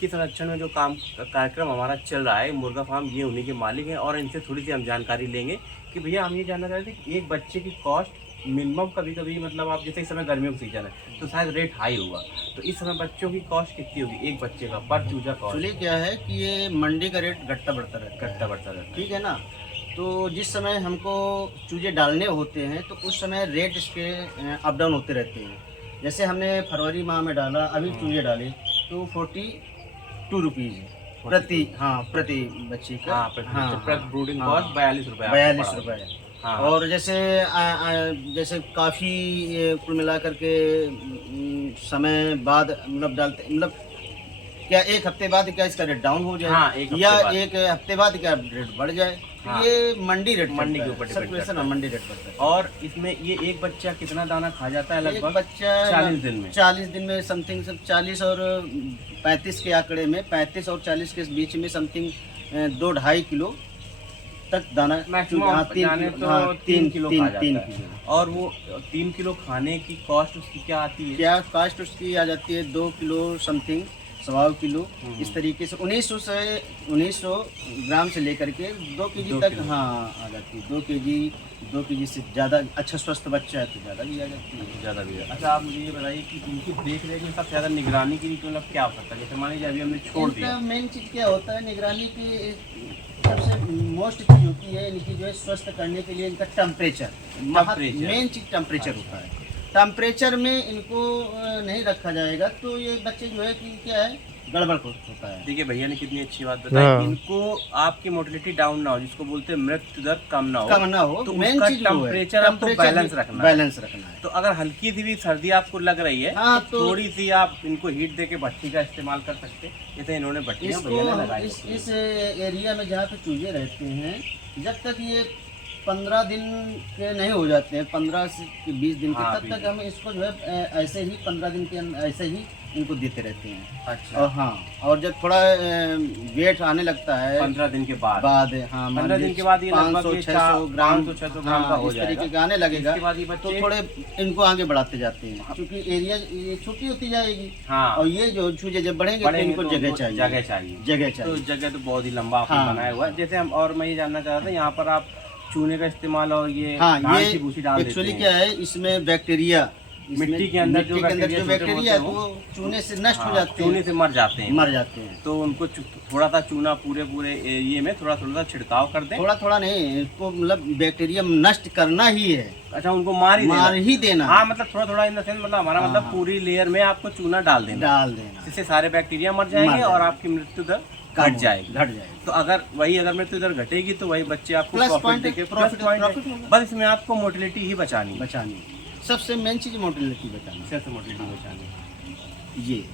इनके संरक्षण में जो कार्यक्रम हमारा चल रहा है, मुर्गा फार्म, ये उन्हीं के मालिक हैं। और इनसे थोड़ी सी हम जानकारी लेंगे कि भैया हम ये जानना चाहते हैं कि एक बच्चे की कॉस्ट मिनिमम, कभी कभी मतलब आप जैसे इस समय गर्मियों का सीजन है तो शायद रेट हाई होगा, तो इस समय बच्चों की कॉस्ट कितनी होगी एक बच्चे का पर चूजा कॉस्ट? एक्चुअली क्या है कि ये मंडी का रेट घटता बढ़ता रहता है, ठीक है ना। तो जिस समय हमको चूजे डालने होते हैं तो उस समय रेट इसके अप डाउन होते रहते हैं। जैसे हमने फरवरी माह में डाला, अभी चूजे डाले तो 42 रुपीज़ प्रति बच्चे का। ब्रूडिंग कॉस्ट 42 रुपये। और जैसे काफ़ी कुल मिला करके समय बाद मतलब डालते, मतलब क्या एक हफ्ते बाद क्या इसका रेट डाउन हो जाए, या एक हफ्ते बाद क्या रेट बढ़ जाए, ये मंडी के ऊपर डिपेंड है, मंडी रेट पर। और इसमें ये एक बच्चा कितना दाना खा जाता है लगभग? बच्चा 40 दिन में समथिंग 40 और 35 के आंकड़े में, 35 और 40 के बीच में समथिंग 2-2.5 किलो तक दाना मैक्सिमम 3 किलो खा जाता है। और वो 3 किलो खाने की कॉस्ट उसकी क्या आती है? क्या कॉस्ट उसकी आ जाती है 2 किलो समथिंग, 1.25 किलो, इस तरीके से 1900 ग्राम से लेकर के 2 केजी तक आ जाती है। 2 केजी से ज़्यादा अच्छा स्वस्थ बच्चा है तो ज़्यादा भी आ जाती है, ज़्यादा भी। अच्छा, आप मुझे ये बताइए कि इनकी देख रेख में सबसे ज़्यादा निगरानी की मतलब क्या हो सकता है? जैसे मान लीजिए अभी हमने छोड़ दिया, मेन चीज़ क्या होता है निगरानी की, सबसे मोस्ट चीज़ होती है इनकी जो है स्वस्थ करने के लिए इनका टेम्परेचर, मेन चीज़ टेम्परेचर होता है। टेम्परेचर में इनको नहीं रखा जाएगा तो ये बच्चे जो है कि क्या है गड़बड़ होता है। देखिए भैया ने कितनी अच्छी बात बताई, इनको आपकी मोटिलिटी डाउन ना हो, जिसको बोलते हैं मृत्यु दर कम ना हो, तो मेन चीज टेम्परेचर आपको बैलेंस रखना है। तो अगर हल्की सी भी सर्दी आपको लग रही है तो थोड़ी सी आप इनको हीट दे के भट्टी का इस्तेमाल कर सकते हैं, जैसे इन्होंने भट्टियां भैया ने लगाई। इस एरिया में जहाँ पे चूजे रहते हैं, जब तक ये 15 दिन के नहीं हो जाते हैं, 15 से 20 दिन के, तब तक हम इसको जो है ऐसे ही 15 दिन के ऐसे ही इनको देते रहते हैं। अच्छा। और और जब थोड़ा वेट आने लगता है 15 दिन के बाद 15 दिन के बाद ये 500-600 ग्राम का हो जाएगा, इस तरीके का आने लगेगा, तो थोड़े इनको आगे बढ़ाते जाते हैं क्योंकि एरिया ये छोटी होती जाएगी। और ये जो चूजे जब बढ़ेंगे तो इनको जगह चाहिए। तो जगह तो बहुत ही लंबा आपने बनाया हुआ है। जैसे हम, और मैं ये जानना चाह रहा था, यहाँ पर आप चूने का इस्तेमाल और ये ये एक्चुअली क्या है, इसमें बैक्टीरिया, मिट्टी के अंदर जो बैक्टीरिया है वो चूने से नष्ट हो जाते हैं, चूने से मर जाते हैं। तो उनको थोड़ा सा चूना पूरे ये में थोड़ा सा छिड़काव कर दें। थोड़ा नहीं, इसको मतलब बैक्टीरिया नष्ट करना ही है। अच्छा, उनको मार ही देना। हाँ, मतलब थोड़ा इन द सेंस, मतलब हमारा मतलब पूरी लेयर में आपको चूना डाल देना, इससे सारे बैक्टीरिया मर जाएंगे और आपकी मृत्यु दर घट जाएगी। तो अगर मृत्यु दर घटेगी तो वही बच्चे आपको प्रॉफिट, बस इसमें आपको मोटिलिटी ही बचानी है। सबसे मेन चीज मोटिलिटी बचानी। ये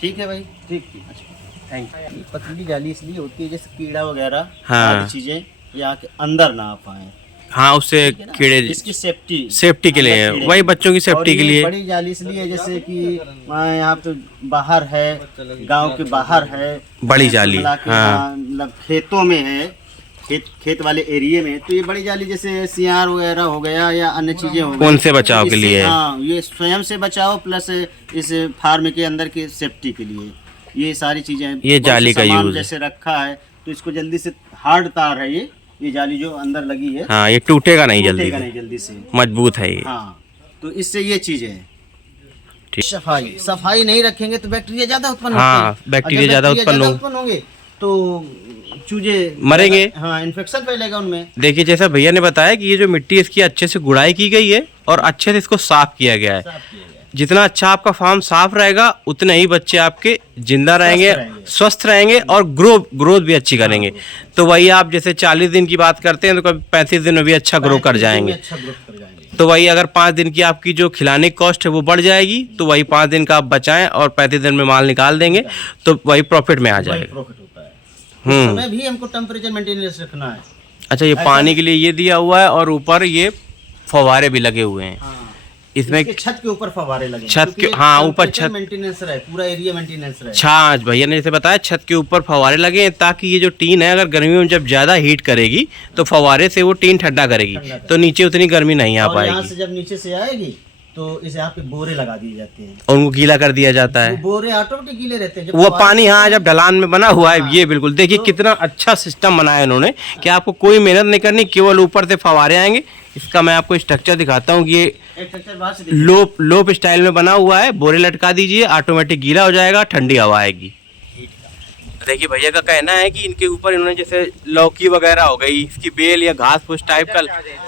ठीक है भाई, ठीक। अच्छा, थैंक यू। पतली जाली इसलिए होती है जैसे कीड़ा वगैरह चीजें यहाँ के अंदर ना आ पाए। हाँ, उससे कीड़े, इसकी सेफ्टी के लिए, वही बच्चों की सेफ्टी के लिए। बड़ी जाली इसलिए जैसे कि यहाँ पे बाहर है, गांव के बाहर है बड़ी जाली, मतलब खेतों में है, खेत वाले एरिया में, तो ये बड़ी जाली जैसे सियार वगैरह हो गया या अन्य चीजें हो गई, उनसे बचाव के लिए। हाँ, ये स्वयं से बचाओ प्लस इस फार्म के अंदर की सेफ्टी के लिए ये सारी चीजें, ये जाली का यूज जैसे रखा है तो इसको जल्दी से, हार्ड तार है ये जाली जो अंदर लगी है। हाँ, ये टूटेगा नहीं जल्दी से, मजबूत है ये। हाँ, तो इससे ये चीजें है। सफाई नहीं रखेंगे तो बैक्टीरिया ज्यादा उत्पन्न होंगे। हाँ, बैक्टीरिया ज्यादा उत्पन्न होंगे तो चूजे मरेंगे। हाँ, इन्फेक्शन फैलेगा उनमें। देखिए, जैसा भैया ने बताया कि ये जो मिट्टी इसकी अच्छे से गुड़ाई की गई है और अच्छे से इसको साफ किया गया है। जितना अच्छा आपका फार्म साफ रहेगा उतने ही बच्चे आपके जिंदा रहेंगे, स्वस्थ रहेंगे और ग्रोथ भी अच्छी करेंगे। तो वही आप जैसे 40 दिन की बात करते हैं तो कभी 35 दिन में भी अच्छा ग्रो कर जाएंगे। तो वही अगर 5 दिन की आपकी जो खिलाने की कॉस्ट है वो बढ़ जाएगी, तो वही 5 दिन का आप बचाएं और 35 दिन में माल निकाल देंगे तो वही प्रॉफिट में आ जाएगा। समय भी हमको टेम्परेचर मेंटेनेंस रखना है। अच्छा, ये पानी के लिए ये दिया हुआ है और ऊपर ये फव्वारे भी लगे हुए हैं। इसमें छत के ऊपर फव्वारे लगे, छत के, हाँ, ऊपर छत मेंटेनेंस रहे, पूरा एरिया मेंटेनेंस रहे। अच्छा, भैया ने जैसे बताया छत के ऊपर फव्वारे लगे हैं ताकि ये जो टीन है अगर गर्मी में जब ज्यादा हीट करेगी तो फव्वारे से वो टीन ठंडा करेगी, तो नीचे उतनी गर्मी नहीं आ पाएगी। यहाँ से जब नीचे से आएगी तो इसे यहाँ पे बोरे लगा दिए जाते हैं और उनको गीला कर दिया जाता है। वो बोरे ऑटोमेटिक गीले रहते हैं वो पानी, हाँ, जब ढलान में बना हुआ है। ये बिल्कुल देखिए कितना अच्छा सिस्टम बनाया इन्होंने कि आपको कोई मेहनत नहीं करनी, केवल ऊपर से फवारे आएंगे। इसका मैं आपको स्ट्रक्चर दिखाता हूँ कि ये लोप स्टाइल में बना हुआ है। बोरे लटका दीजिए, ऑटोमेटिक गीला हो जाएगा, ठंडी हवा आएगी। देखिए भैया का कहना है कि इनके ऊपर इन्होंने जैसे लौकी वगैरह हो गई, इसकी बेल या घास फूस टाइप का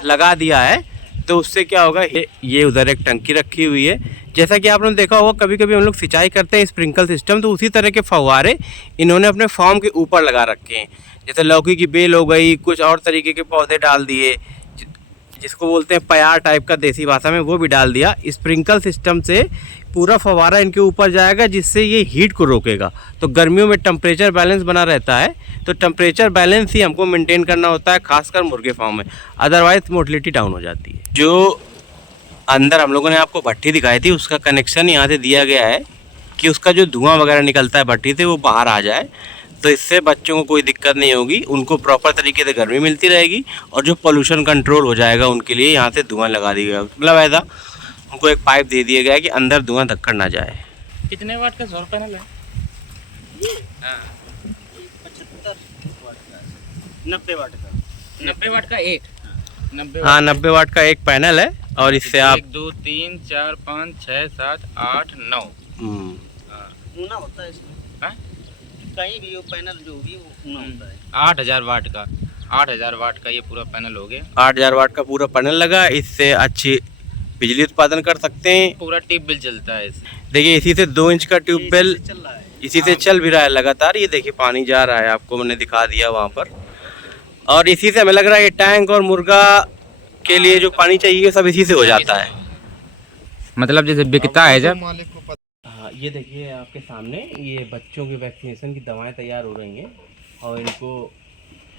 लगा दिया है, तो उससे क्या होगा, ये उधर एक टंकी रखी हुई है। जैसा कि आपने देखा होगा कभी कभी हम लोग सिंचाई करते हैं स्प्रिंकल सिस्टम, तो उसी तरह के फव्वारे इन्होंने अपने फार्म के ऊपर लगा रखे हैं। जैसे लौकी की बेल हो गई, कुछ और तरीके के पौधे डाल दिए, जिसको बोलते हैं प्यार टाइप का देसी भाषा में, वो भी डाल दिया। स्प्रिंकल सिस्टम से पूरा फव्वारा इनके ऊपर जाएगा, जिससे ये हीट को रोकेगा। तो गर्मियों में टेम्परेचर बैलेंस बना रहता है, तो टेम्परेचर बैलेंस ही हमको मेंटेन करना होता है, खासकर मुर्गे फार्म में, अदरवाइज मोटिलिटी डाउन हो जाती है। जो अंदर हम लोगों ने आपको भट्टी दिखाई थी, उसका कनेक्शन यहाँ से दिया गया है कि उसका जो धुआं वगैरह निकलता है भट्टी से वो बाहर आ जाए, तो इससे बच्चों को कोई दिक्कत नहीं होगी, उनको प्रॉपर तरीके से गर्मी मिलती रहेगी और जो पोल्यूशन कंट्रोल हो जाएगा उनके लिए यहाँ से धुआं लगा दिया गया। मतलब ऐसा उनको एक पाइप दे दिया गया है कि अंदर धुआं धक्कर ना जाए। कितने वाट का सौर पैनल है? 90 वाट का। 90 वाट का एक हाँ, 90 वाट का एक पैनल है। और इससे आप 1 2 3 4 5 6 7 8 9 ऊना होता है इसमें, कहीं भी वो पैनल जो भी वो ऊना होता है। 8000 वाट का 8000 वाट का ये पूरा पैनल हो गया। 8000 वाट का पूरा पैनल लगा, इससे अच्छी बिजली उत्पादन कर सकते हैं। पूरा ट्यूबवेल चलता है इससे। देखिए इसी से 2 इंच का ट्यूबवेल इसी से चल भी रहा है लगातार। ये देखिए पानी जा रहा है, आपको मैंने दिखा दिया वहाँ पर। और इसी से हमें लग रहा है ये टैंक और मुर्गा के लिए जो पानी चाहिए सब इसी से हो जाता है। मतलब जैसे बिकता है जब। हाँ, ये देखिए आपके सामने ये बच्चों के वैक्सीनेशन की दवाएं तैयार हो रही हैं और इनको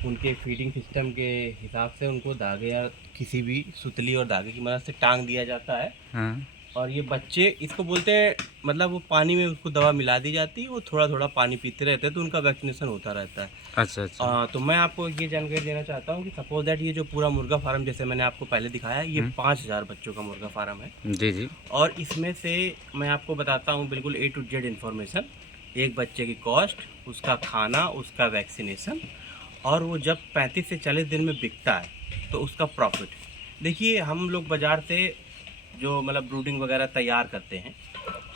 उनके फीडिंग सिस्टम के हिसाब से उनको धागे या किसी भी सुतली और धागे की मदद से टांग दिया जाता है। हाँ। और ये बच्चे इसको बोलते हैं, मतलब वो पानी में उसको दवा मिला दी जाती है, वो थोड़ा थोड़ा पानी पीते रहते हैं, तो उनका वैक्सीनेशन होता रहता है। अच्छा। तो मैं आपको ये जानकारी देना चाहता हूँ कि सपोज दैट ये जो पूरा मुर्गा फार्म जैसे मैंने आपको पहले दिखाया, ये 5000 बच्चों का मुर्गा फार्म है। जी। और इसमें से मैं आपको बताता हूँ बिल्कुल A to Z इन्फॉर्मेशन, एक बच्चे की कॉस्ट, उसका खाना, उसका वैक्सीनेशन, और वो जब 35 से 40 दिन में बिकता है तो उसका प्रॉफिट। देखिए हम लोग बाज़ार से जो मतलब ब्रूडिंग वगैरह तैयार करते हैं,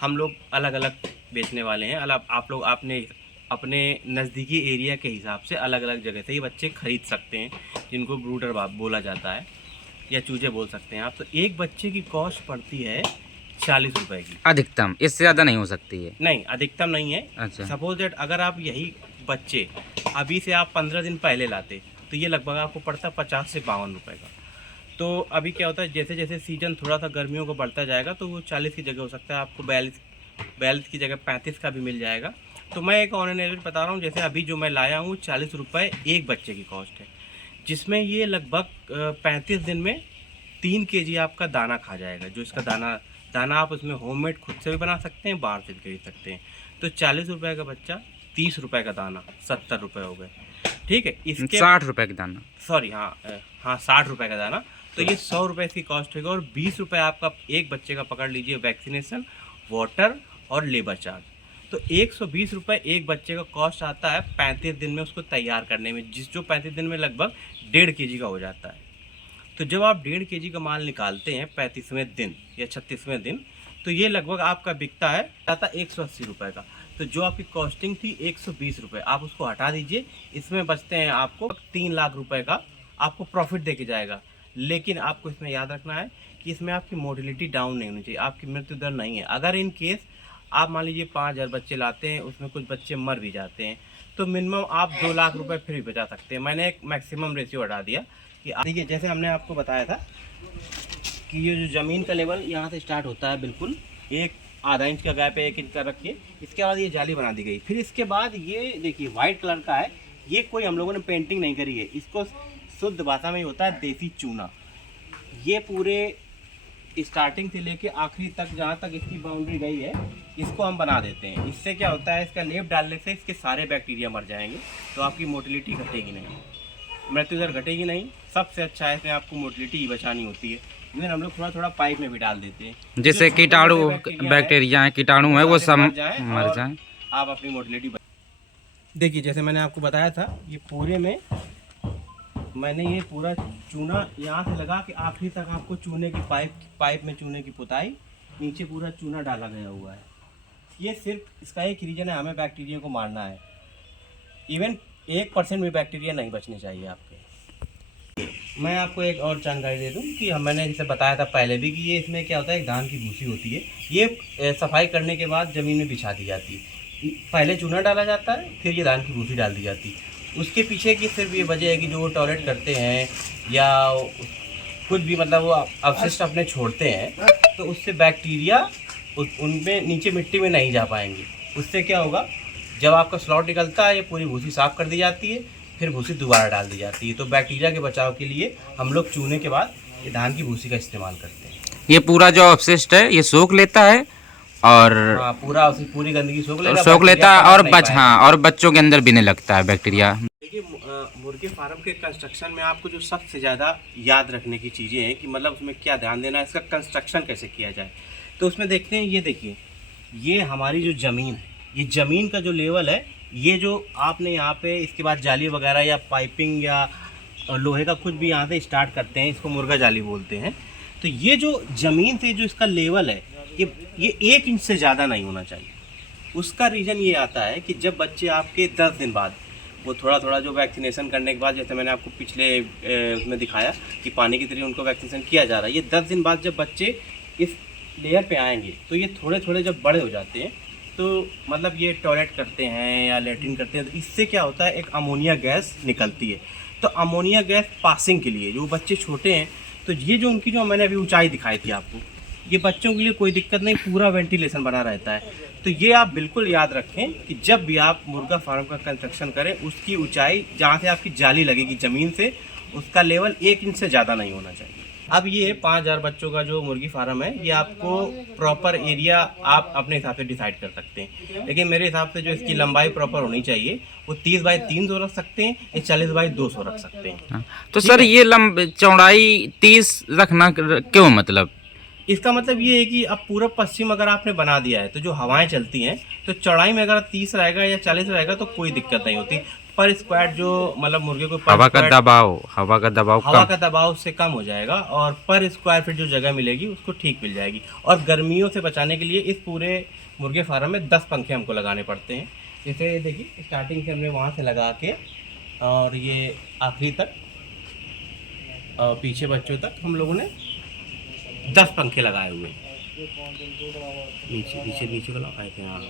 हम लोग अलग अलग बेचने वाले हैं। आप लोग अपने नज़दीकी एरिया के हिसाब से अलग अलग जगह से ये बच्चे खरीद सकते हैं, जिनको ब्रूडर बोला जाता है या चूजे बोल सकते हैं आप। तो एक बच्चे की कॉस्ट पड़ती है 40 रुपये की अधिकतम, इससे ज़्यादा नहीं हो सकती है? नहीं, अधिकतम नहीं है। अच्छा। सपोज दैट अगर आप यही बच्चे अभी से आप 15 दिन पहले लाते तो ये लगभग आपको पड़ता 50 से 52 रुपये का। तो अभी क्या होता है, जैसे जैसे सीज़न थोड़ा सा गर्मियों को बढ़ता जाएगा तो वो 40 की जगह हो सकता है आपको 42 की जगह 35 का भी मिल जाएगा। तो मैं एक ऑन एन एवरेज बता रहा हूँ, जैसे अभी जो मैं लाया हूँ 40 रुपये एक बच्चे की कॉस्ट है, जिसमें ये लगभग 35 दिन में 3 kg आपका दाना खा जाएगा। जो इसका दाना आप उसमें होममेड खुद से भी बना सकते हैं, बाहर से भी खरीद सकते हैं। तो 40 रुपये का बच्चा, 30 रुपये का दाना, 70 रुपये हो गए। ठीक है, इसके 60 रुपये का दाना, सॉरी, हाँ 60 रुपये का दाना। तो ये 100 रुपये इसकी कॉस्ट होगा और 20 रुपये आपका एक बच्चे का पकड़ लीजिए वैक्सीनेशन, वाटर और लेबर चार्ज। तो 120 रुपये एक बच्चे का कॉस्ट आता है 35 दिन में उसको तैयार करने में, जो 35 दिन में लगभग 1.5 kg का हो जाता है। तो जब आप 1.5 kg का माल निकालते हैं 35वें दिन या 36वें दिन, तो ये लगभग आपका बिकता है 180 रुपये का। तो जो आपकी कॉस्टिंग थी 120 रुपये, आप उसको हटा दीजिए, इसमें बचते हैं आपको 3 लाख रुपए का आपको प्रॉफिट दे के जाएगा। लेकिन आपको इसमें याद रखना है कि इसमें आपकी मोटिलिटी डाउन नहीं होनी चाहिए, आपकी मृत्यु दर नहीं है। अगर इन केस आप मान लीजिए 5000 बच्चे लाते हैं, उसमें कुछ बच्चे मर भी जाते हैं, तो मिनिमम आप 2 लाख रुपए फिर भी बचा सकते हैं। मैंने एक मैक्सिमम रेशियो हटा दिया कि देखिए जैसे हमने आपको बताया था कि ये जो ज़मीन का लेवल यहाँ से स्टार्ट होता है, बिल्कुल एक आधा इंच का गैप है, 1 इंच का रखिए। इसके बाद ये जाली बना दी गई। फिर इसके बाद ये देखिए वाइट कलर का है, ये कोई हम लोगों ने पेंटिंग नहीं करी है, इसको शुद्ध भाषा में होता है देसी चूना। ये पूरे स्टार्टिंग से लेके आखिरी तक जहाँ तक इसकी बाउंड्री गई है, इसको हम बना देते हैं। इससे क्या होता है, इसका लेप डालने से इसके सारे बैक्टीरिया मर जाएंगे, तो आपकी मोटिलिटी घटेगी नहीं, मृत्यु दर घटेगी नहीं। सबसे अच्छा है, इसमें आपको मोटिलिटी ही बचानी होती है। इवन हम लोग थोड़ा थोड़ा पाइप में भी डाल देते हैं, जैसे कीटाणु बैक्टीरिया है, कीटाणु है, वो सब मर जाए। आप अपनी मोटिलिटी। देखिए जैसे मैंने आपको बताया था, ये पूरे में मैंने ये पूरा चूना यहाँ से लगा के आखिरी तक आपको चूने की पाइप में चूने की पुताई, नीचे पूरा चूना डाला गया हुआ है। ये सिर्फ इसका एक रीजन है, हमें बैक्टीरिया को मारना है। इवन 1% भी बैक्टीरिया नहीं बचने चाहिए आपके। मैं आपको एक और जानकारी दे दूं कि मैंने जैसे बताया था पहले भी कि ये इसमें क्या होता है, एक धान की भूसी होती है, ये सफाई करने के बाद ज़मीन में बिछा दी जाती है। पहले चूना डाला जाता है, फिर ये धान की भूसी डाल दी जाती है। उसके पीछे की सिर्फ ये वजह है कि जो वो टॉयलेट करते हैं या कुछ भी मतलब वो अवशिष्ट अपने छोड़ते हैं, तो उससे बैक्टीरिया उनमें नीचे मिट्टी में नहीं जा पाएंगे। उससे क्या होगा, जब आपका स्लॉट निकलता है ये पूरी भूसी साफ़ कर दी जाती है, फिर भूसी दोबारा डाल दी जाती है। तो बैक्टीरिया के बचाव के लिए हम लोग चूने के बाद ये धान की भूसी का इस्तेमाल करते हैं। ये पूरा जो अपशिष्ट है ये सोख लेता है और हाँ, पूरी गंदगी सोख लेता है और बच्चों के अंदर भी नहीं लगता है बैक्टीरिया। देखिए मुर्गे फार्म के कंस्ट्रक्शन में आपको जो सबसे ज़्यादा याद रखने की चीज़ें हैं कि मतलब उसमें क्या ध्यान देना है, इसका कंस्ट्रक्शन कैसे किया जाए। तो उसमें देखते हैं, ये देखिए ये हमारी जो ज़मीन है, ये ज़मीन का जो लेवल है, ये जो आपने यहाँ पे इसके बाद जाली वगैरह या पाइपिंग या लोहे का कुछ भी यहाँ से स्टार्ट करते हैं, इसको मुर्गा जाली बोलते हैं। तो ये जो ज़मीन से जो इसका लेवल है, ये 1 इंच से ज़्यादा नहीं होना चाहिए। उसका रीज़न ये आता है कि जब बच्चे आपके 10 दिन बाद वो थोड़ा थोड़ा जो वैक्सीनेशन करने के बाद, जैसे मैंने आपको पिछले उसमें दिखाया कि पानी की तरह उनको वैक्सीनेशन किया जा रहा है, ये 10 दिन बाद जब बच्चे इस लेयर पे आएंगे तो ये थोड़े थोड़े जब बड़े हो जाते हैं, तो मतलब ये टॉयलेट करते हैं या लेट्रिन करते हैं, तो इससे क्या होता है, एक अमोनिया गैस निकलती है। तो अमोनिया गैस पासिंग के लिए जो बच्चे छोटे हैं, तो ये जो उनकी जो मैंने अभी ऊंचाई दिखाई थी आपको, ये बच्चों के लिए कोई दिक्कत नहीं, पूरा वेंटिलेशन बना रहता है। तो ये आप बिल्कुल याद रखें कि जब भी आप मुर्गा फार्म का कंस्ट्रक्शन करें, उसकी ऊंचाई जहाँ से आपकी जाली लगेगी ज़मीन से, उसका लेवल 1 इंच से ज़्यादा नहीं होना चाहिए। अब ये 5000 बच्चों का जो मुर्गी फार्म है, ये आपको प्रॉपर एरिया आप अपने हिसाब से डिसाइड कर सकते हैं, लेकिन मेरे हिसाब से जो इसकी लंबाई प्रॉपर होनी चाहिए वो 30 बाई 300 रख सकते हैं या 40 बाई 200 रख सकते हैं। तो सर ये चौड़ाई 30 रखना क्यों, मतलब इसका मतलब ये है कि अब पूर्व पश्चिम अगर आपने बना दिया है, तो जो हवाएं चलती हैं, तो चौड़ाई में अगर 30 रहेगा या 40 रहेगा तो कोई दिक्कत नहीं होती। पर स्क्वायर जो मतलब मुर्गे को हवा का दबाव से कम हो जाएगा और पर स्क्वायर फीट जो जगह मिलेगी उसको ठीक मिल जाएगी। और गर्मियों से बचाने के लिए इस पूरे मुर्गे फार्म में 10 पंखे हमको लगाने पड़ते हैं। जैसे देखिए स्टार्टिंग से हमने वहाँ से लगा के और ये आखिरी तक पीछे बच्चों तक हम लोगों ने 10 पंखे लगाए हुए हैं। नीचे वाला आए थे, हाँ।